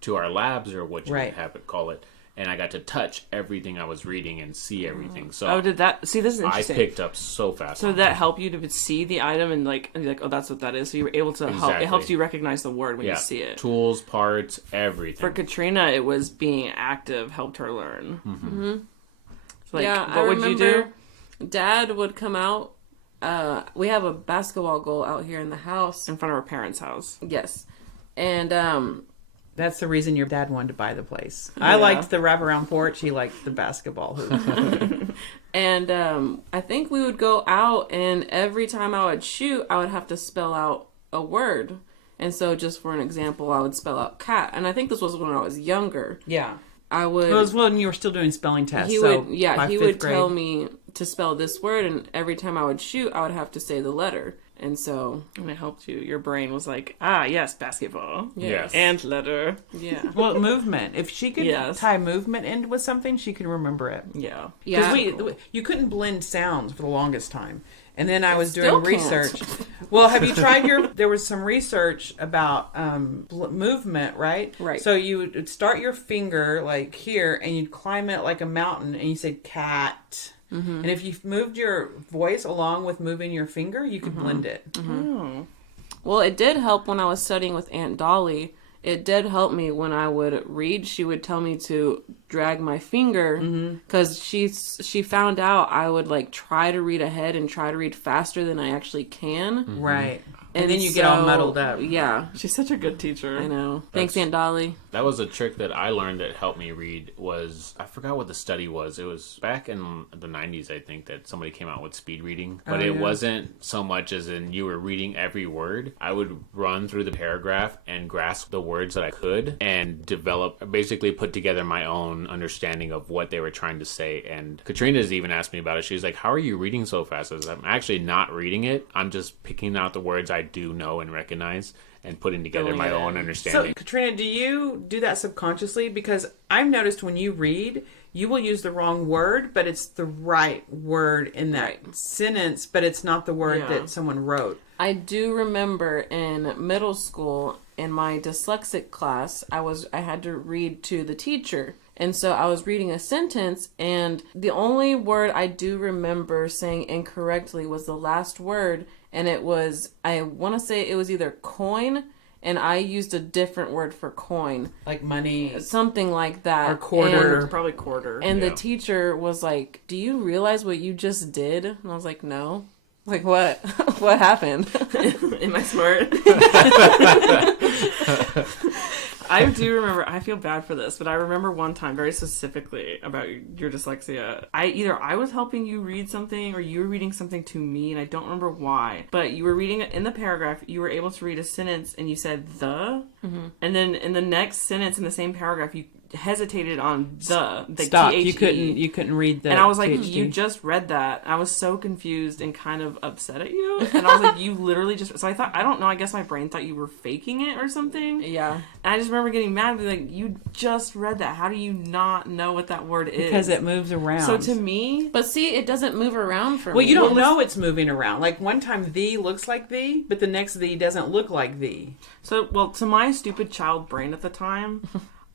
to our labs or what you Right. have it call it, and I got to touch everything I was reading and see everything. So Oh, did that? See, this is I interesting. picked up so fast. So on did that it. help you to see the item and be like, oh, that's what that is. So you were able to help. Exactly. It helps you recognize the word when Yeah, you see it. tools, parts, everything. For Katrina, it was being active helped her learn. Mm-hmm. So, Yeah, what I would you do? remember Dad would come out. We have a basketball goal out here in the house. In front of her parents' house. Yes. And That's the reason your dad wanted to buy the place. I liked the wraparound porch. He liked the basketball hoop. and I think we would go out, and every time I would shoot, I would have to spell out a word. And so, just for an example, I would spell out cat. And I think this was when I was younger. Yeah. I would. It was when you were still doing spelling tests. He so would, yeah, by he fifth would grade. tell me to spell this word, and every time I would shoot, I would have to say the letter. And so, And it helped you. Your brain was like, ah, yes, basketball. Yes. And letter. yeah. Well, movement. If she could Yes. tie movement in with something, she could remember it. Yeah. Yeah. Because you couldn't blend sounds for the longest time. And then I was still doing can't. research. Well, have you tried there was some research about movement, right? Right. So you would start your finger like here and you'd climb it like a mountain and you said cat. Mm-hmm. And if you moved your voice along with moving your finger, you could blend it. Oh. Well, it did help when I was studying with Aunt Dolly. It did help me when I would read. She would tell me to drag my finger because she found out I would like try to read ahead and try to read faster than I actually can. Right. And then you get all so, muddled up. Yeah, She's such a good teacher. I know. Thanks, Aunt Dolly. That was a trick that I learned that helped me read was, I forgot what the study was. It was back in the 90s, I think, that somebody came out with speed reading. But it wasn't so much as in you were reading every word. I would run through the paragraph and grasp the words that I could and basically put together my own understanding of what they were trying to say. And Katrina's even asked me about it. She's like, how are you reading so fast? I was, I'm actually not reading it. I'm just picking out the words I do know and recognize and putting together my own So, understanding. Katrina, do you do that subconsciously? Because I've noticed when you read, you will use the wrong word, but it's the right word in that sentence, but it's not the word Yeah. that someone wrote. I do remember in middle school in my dyslexic class, I had to read to the teacher. And so I was reading a sentence, and the only word I do remember saying incorrectly was the last word, and it was, I want to say it was either coin, and I used a different word for coin. Like money. Something like that. Or quarter. Probably quarter. And Yeah. the teacher was like, do you realize what you just did? And I was like, no. Like, what? What happened? Am I smart? I do remember, I feel bad for this, but I remember one time very specifically about your dyslexia. I was helping you read something or you were reading something to me, and I don't remember why, but you were reading it in the paragraph, you were able to read a sentence and you said the, and then in the next sentence in the same paragraph, hesitated on the Stop. THE. You couldn't read the And I was like, THD. you just read that. I was so confused and kind of upset at you. And I was like, you literally just... So I thought, I don't know, I guess my brain thought you were faking it or something. Yeah. And I just remember getting mad and be like, you just read that. How do you not know what that word is? Because it moves around. So to me... But see, it doesn't move around for me. Well, you don't know it's moving around. Like one time "the" looks like "the," but the next "the" doesn't look like "the." So, well, to my stupid child brain at the time...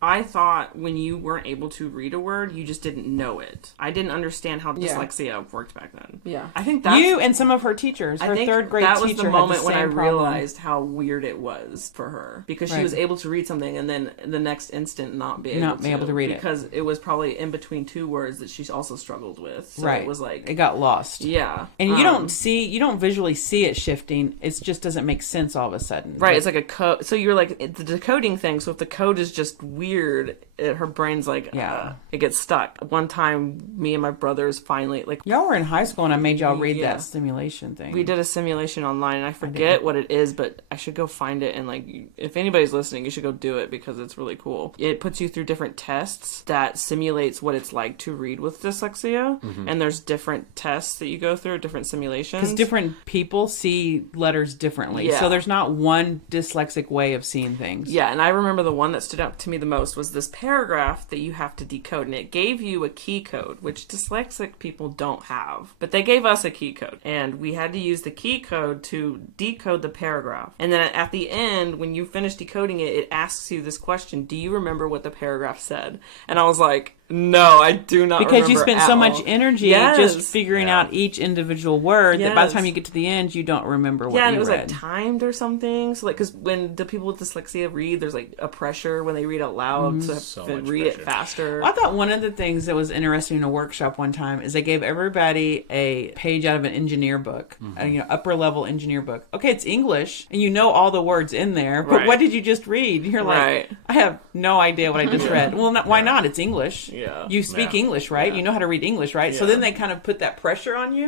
I thought when you weren't able to read a word, you just didn't know it. I didn't understand how dyslexia worked back then. Yeah. I think that's... You and some of her teachers. Her third grade that teacher was the moment had the when I same problem. realized how weird it was for her. Because she Right. was able to read something and then the next instant not be able to read it. Because it was probably in between two words that she also struggled with. So right. it was like... It got lost. Yeah. And you don't visually see it shifting. It just doesn't make sense all of a sudden. Right, it's like a code. So you're like, it's the decoding thing. So if the code is just weird, her brain's like, it gets stuck. One time, me and my brothers finally, like... Y'all were in high school and I made y'all read Yeah. that simulation thing. We did a simulation online, and I forget what it is, but I should go find it. And like, if anybody's listening, you should go do it because it's really cool. It puts you through different tests that simulates what it's like to read with dyslexia, and there's different tests that you go through, different simulations. Because different people see letters differently. Yeah. So there's not one dyslexic way of seeing things. Yeah, and I remember the one that stood out to me the most was this paragraph that you have to decode, and it gave you a key code, which dyslexic people don't have. But they gave us a key code, and we had to use the key code to decode the paragraph. And then at the end, when you finish decoding it, it asks you this question: do you remember what the paragraph said? And I was like, no, I do not Because you remember spent at so all. much energy Yes. just figuring out each individual word that by the Yes. time you get to the end, you don't remember what Yeah, and you it was read. like timed or something. So like, because when the people with dyslexia read, there's like a pressure when they read out loud to So to much read it pressure. faster. I thought one of the things that was interesting in a workshop one time is they gave everybody a page out of an engineer book, a upper level engineer book. Okay, it's English, and you know all the words in there, but Right. what did you just read? You're like, Right. I have no idea what I just read. Well, why not? It's English. Yeah. You speak Yeah. English, right? Yeah. You know how to read English, right? So Yeah. then they kind of put that pressure on you,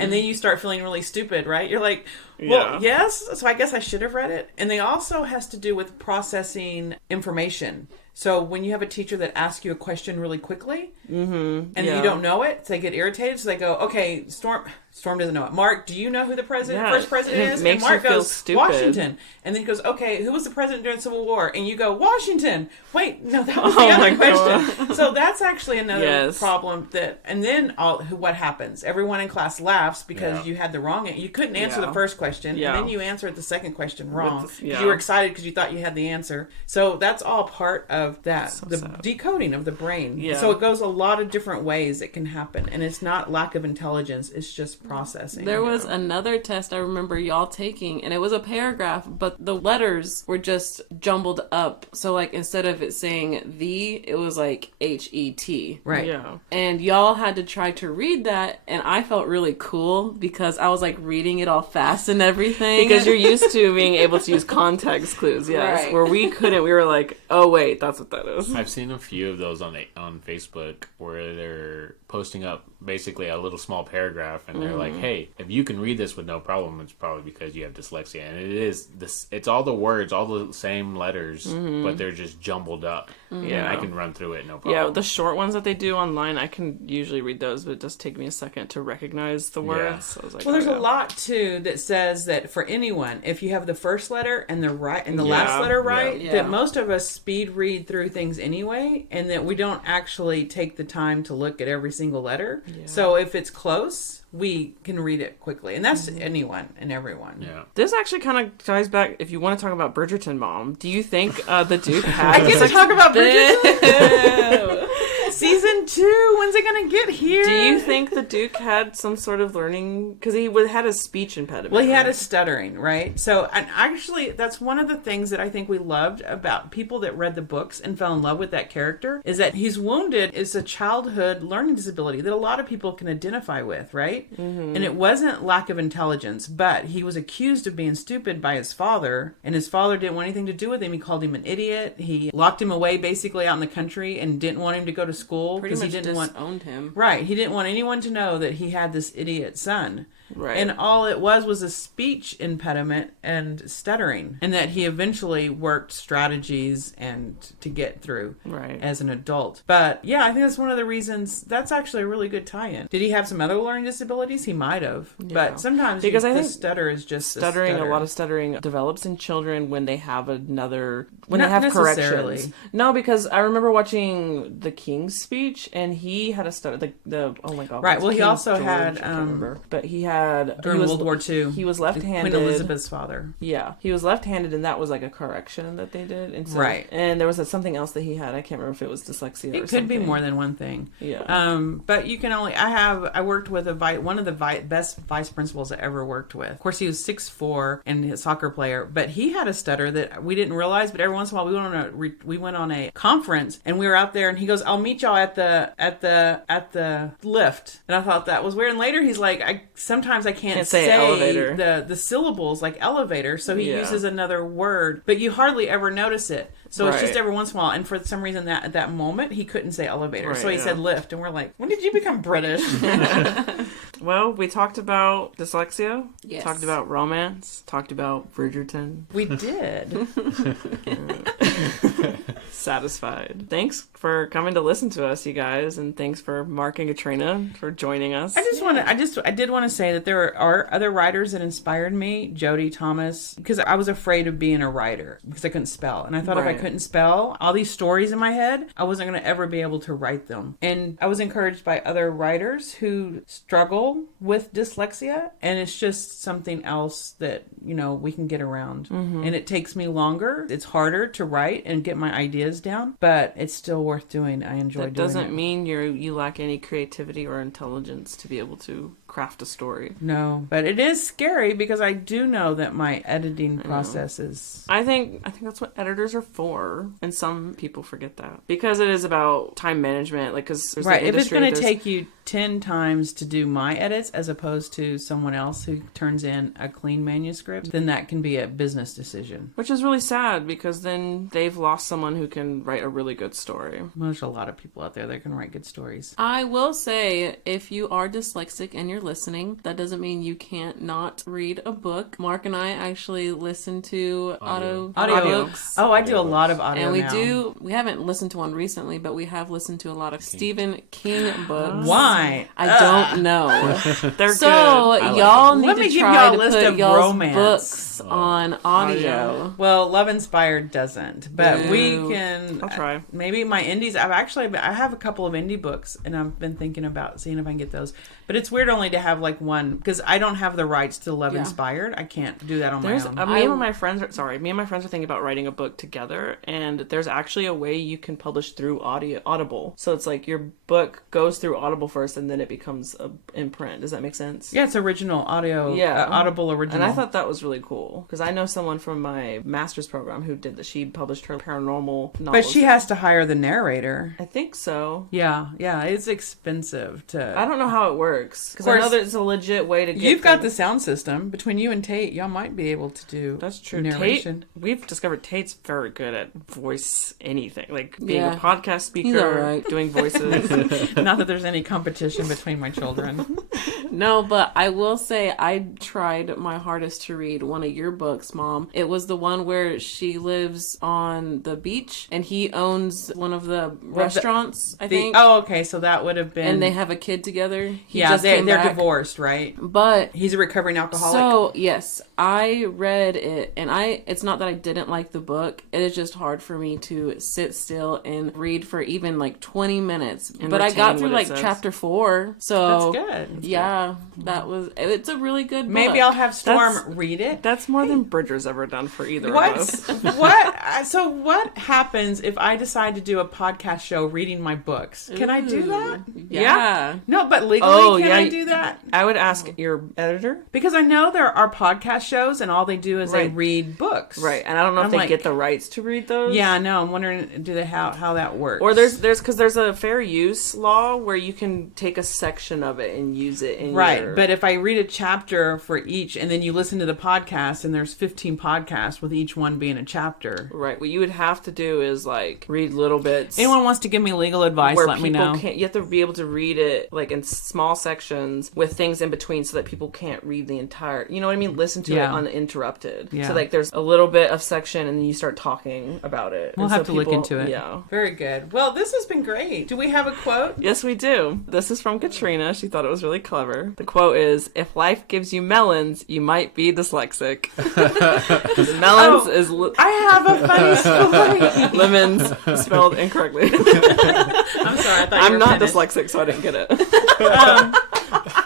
and then you start feeling really stupid, right? You're like, well, yes, so I guess I should have read it. And they also has to do with processing information. So when you have a teacher that asks you a question really quickly, and you don't know it, so they get irritated. So they go, "Okay, Storm doesn't know it. Mark, do you know who the first president and it is?" makes And Mark you feel goes, stupid. "Washington." And then he goes, "Okay, who was the president during the Civil War?" And you go, "Washington." Wait, no, that was the Oh my other question. So that's actually another Yes. problem. And then what happens? Everyone in class laughs because you had the wrong. You couldn't answer Yeah. the first question, Yeah. and then you answered the second question wrong With because you were excited because you thought you had the answer. So that's all part of that, the sad. decoding of the brain. Yeah. So it goes a lot of different ways it can happen, and it's not lack of intelligence; it's just processing. There was another test I remember y'all taking, and it was a paragraph, but the letters were just jumbled up. So, like, instead of it saying "the," it was like HET. Right. Yeah. And y'all had to try to read that, and I felt really cool because I was like reading it all fast and everything. Because you're used to being able to use context clues, yes. Right. Where we couldn't, we were like, oh wait, that's what that is. I've seen a few of those on Facebook where they're posting up basically a little small paragraph, and they're like, "Hey, if you can read this with no problem, it's probably because you have dyslexia." And it is this; it's all the words, all the same letters, but they're just jumbled up. Yeah, I can run through it no problem. Yeah, the short ones that they do online, I can usually read those, but it does take me a second to recognize the words. So I was like, Well, there's oh, a lot too that says that for anyone, if you have the first letter and the last letter right, Yeah. that most of us speed read through things anyway, and that we don't actually take the time to look at every single letter. So if it's close, we can read it quickly, and that's anyone and everyone. Yeah. This actually kind of ties back, if you want to talk about Bridgerton, Mom, do you think the Duke had... I get to talk about Bridgerton? Season 2, when's it gonna get here? Do you think the Duke had some sort of learning... Because he had a speech impediment. Well, he had right? a stuttering, right? So, and actually, that's one of the things that I think we loved about people that read the books and fell in love with that character, is that he's wounded is a childhood learning disability that a lot of people can identify with, right? And it wasn't lack of intelligence, but he was accused of being stupid by his father, and his father didn't want anything to do with him. He called him an idiot. He locked him away basically out in the country and didn't want him to go to school Pretty because much he didn't want... disowned him. Right. He didn't want anyone to know that he had this idiot son. Right. And all it was a speech impediment and stuttering. And that he eventually worked strategies and to get through Right. as an adult. But yeah, I think that's one of the reasons. That's actually a really good tie-in. Did he have some other learning disabilities? He might have. Yeah. But sometimes Because I the think stutter is just stuttering. A lot of stuttering develops in children when they have when Not they have necessarily. corrections. No, because I remember watching the King's speech, and he had a stutter. The oh my god, Right. what's Well, he King also George? had, I can't remember. But he had during World War II. He was left-handed. Queen Elizabeth's father. Yeah, he was left-handed, and that was like a correction that they did. And so, Right. And there was something else that he had. I can't remember if it was dyslexia. It or could something. be more than one thing. Yeah. But you can only. I worked with one of the best vice principals I ever worked with. Of course, he was 6'4" and a soccer player, but he had a stutter that we didn't realize. But every once in a while, we went on a conference, and we were out there, and he goes, "I'll meet y'all at the lift." And I thought that was weird. And later, he's like, "Sometimes I can't say elevator. the syllables like elevator," so he Yeah. uses another word, but you hardly ever notice it. So it's just Right. every once in a while, and for some reason at that moment he couldn't say elevator, Right, so he yeah. said lift, and we're like, when did you become British? Well, we talked about dyslexia. Yes. Talked about romance. Talked about Bridgerton. We did. Satisfied. Thanks for coming to listen to us, you guys, and thanks for Mark and Katrina for joining us. I did want to say that there are other writers that inspired me. Jody Thomas, because I was afraid of being a writer because I couldn't spell, and I thought if I Right. couldn't spell all these stories in my head, I wasn't going to ever be able to write them. And I was encouraged by other writers who struggle with dyslexia, and it's just something else that we can get around. And it takes me longer. It's harder to write and get my ideas down, but it's still worth doing. I enjoy doing it. That doesn't mean you lack any creativity or intelligence to be able to craft a story. No, but it is scary because I do know that my editing process is. I think that's what editors are for, and some people forget that because it is about time management. Like, because Right, if it's going to take you 10 times to do my edits as opposed to someone else who turns in a clean manuscript, then that can be a business decision. which is really sad because then they've lost someone who can write a really good story. Well, there's a lot of people out there that can write good stories. I will say, if you are dyslexic and you're listening, that doesn't mean you can't not read a book. Mark and I actually listen to audiobooks. Oh, I do a lot of audio And now. we haven't listened to one recently, but we have listened to a lot of Stephen King books. Why? I don't know. They're So good. y'all Let need me to give try y'all a to list put of y'all's romance. books on audio. Well, Love Inspired doesn't, but we Boo. can. I'll try. Maybe my indies. I have a couple of indie books, and I've been thinking about seeing if I can get those. But it's weird only to have like one because I don't have the rights to Love Yeah. Inspired. I can't do that on There's my own. me and my friends are thinking about writing a book together, and there's actually a way you can publish through Audible. So it's like your book goes through Audible first, and then it becomes in print. Does that make sense? Yeah, it's original audio. Yeah. Audible original. And I thought that was really cool because I know someone from my master's program who did that. She published her paranormal novels. But she has to hire the narrator. I think so. Yeah, it's expensive to. I don't know how it works because Of I know course, there's a legit way to get. You've got the sound system between you and Tate. Y'all might be able to do. That's true. Narration. Tate, we've discovered Tate's very good at voice anything, like being a Yeah. podcast speaker, He's all right. doing voices. Not that there's any competition between my children. No, but I will say I tried my hardest to read one of your books, Mom. It was the one where she lives on the beach and he owns one of the restaurants, I think. Oh, okay. So that would have been. And they have a kid together. He yeah, just they're came back. divorced, right? But He's a recovering alcoholic. so yes, I read it, and it's not that I didn't like the book. It is just hard for me to sit still and read for even like 20 minutes. And but I got retain through what it like says. chapter 4, so That's good. yeah, it's a really good book. Maybe I'll have Storm That's- read it. That's more than Bridger's ever done for either of What? us. What? So what happens if I decide to do a podcast show reading my books? Can I do that? Yeah. No, but legally, Oh, can yeah. I do that? I would ask your editor. Because I know there are podcast shows, and all they do is they Right. read books. Right, and I don't know if I'm they like- get the rights to read those. Yeah, no. I'm wondering, do they how that works? Or there's a fair use law where you can take a section of it and use it in Right. your... But if I read a chapter for each and then you listen to the podcast and there's 15 podcasts with each one being a chapter. Right. What you would have to do is like read little bits. Anyone wants to give me legal advice, where let me know. you have to be able to read it like in small sections with things in between so that people can't read the entire, you know what I mean? Listen to it uninterrupted. Yeah. So like there's a little bit of section and then you start talking about it. We'll And have so to look people- into it. Yeah. Very good. Well, this has been great. Do we have a quote? Yes, we do. This is from Katrina. She thought it was really clever. The quote is, "If life gives you melons, you might be dyslexic." Melons is I have a funny story. lemons spelled incorrectly. I'm sorry. I thought you I'm were not finished. dyslexic, so I didn't get it.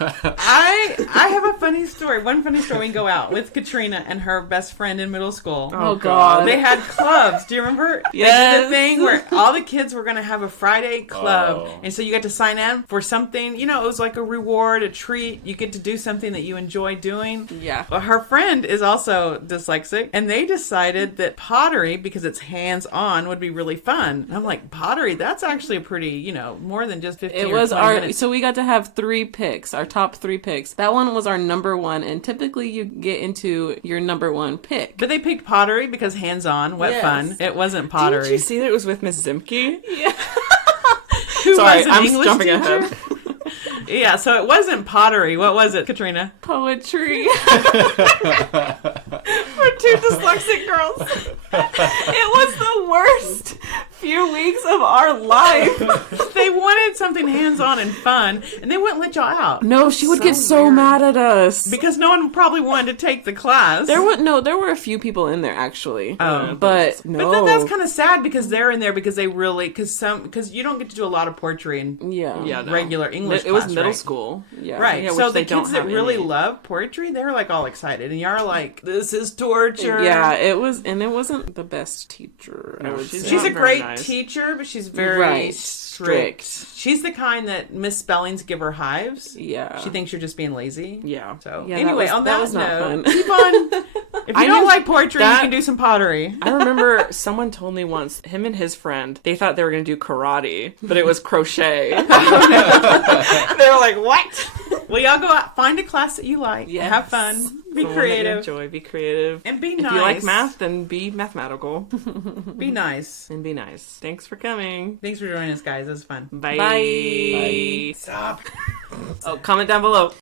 I have a funny story. One funny story. We can go out with Katrina and her best friend in middle school. Oh, God. They had clubs. Do you remember? Yes. They did a thing where all the kids were going to have a Friday club. Oh. And so you got to sign in for something. You know, it was like a reward, a treat. You get to do something that you enjoy doing. Yeah. Well, her friend is also dyslexic. And they decided that pottery, because it's hands-on, would be really fun. And I'm like, pottery? That's actually a pretty, you know, more than just 15 It or was 20 our, minutes. so we got to have 3 picks, our top 3 picks. That one was our number 1, and typically you get into your number 1 pick. But they picked pottery because hands-on, what Yes. fun. It wasn't Did pottery. you see that it was with Miss Zimke? Yeah. Who Sorry, was an I'm English jumping teacher? ahead. Yeah, so it wasn't pottery. What was it, Katrina? Poetry. For 2 dyslexic girls. It was the worst few weeks of our life. They wanted something hands-on and fun, and they wouldn't let y'all out. No, she would get so weird. mad at us. Because no one probably wanted to take the class. There were a few people in there actually. Oh. But no. But that's kind of sad because they're in there because they really, because you don't get to do a lot of poetry in yeah. Yeah, no. regular English It was class, middle right? school. Yeah. Right. Yeah, so which the they don't kids that have really any. love poetry, they're like all excited, and y'all are like, "This is torture." Yeah, it was, and it wasn't the best teacher. I No, would she's say. She's a Not very great nice. teacher, but she's very Right. strict. She's the kind that misspellings give her hives. Yeah. She thinks you're just being lazy. Yeah. So Yeah, anyway, that on that was not note, fun. keep on. If you I don't knew like poetry, that- you can do some pottery. I remember someone told me once, him and his friend, they thought they were going to do karate, but it was crochet. They were like, what? Well, y'all go out, find a class that you like, Yes. have fun, be The one that you creative, enjoy, be creative. and be If nice. you like math, then be mathematical be nice. and be nice. Thanks for coming. Thanks for joining us, guys. It was fun. Bye. Bye. Stop. Oh, comment down below.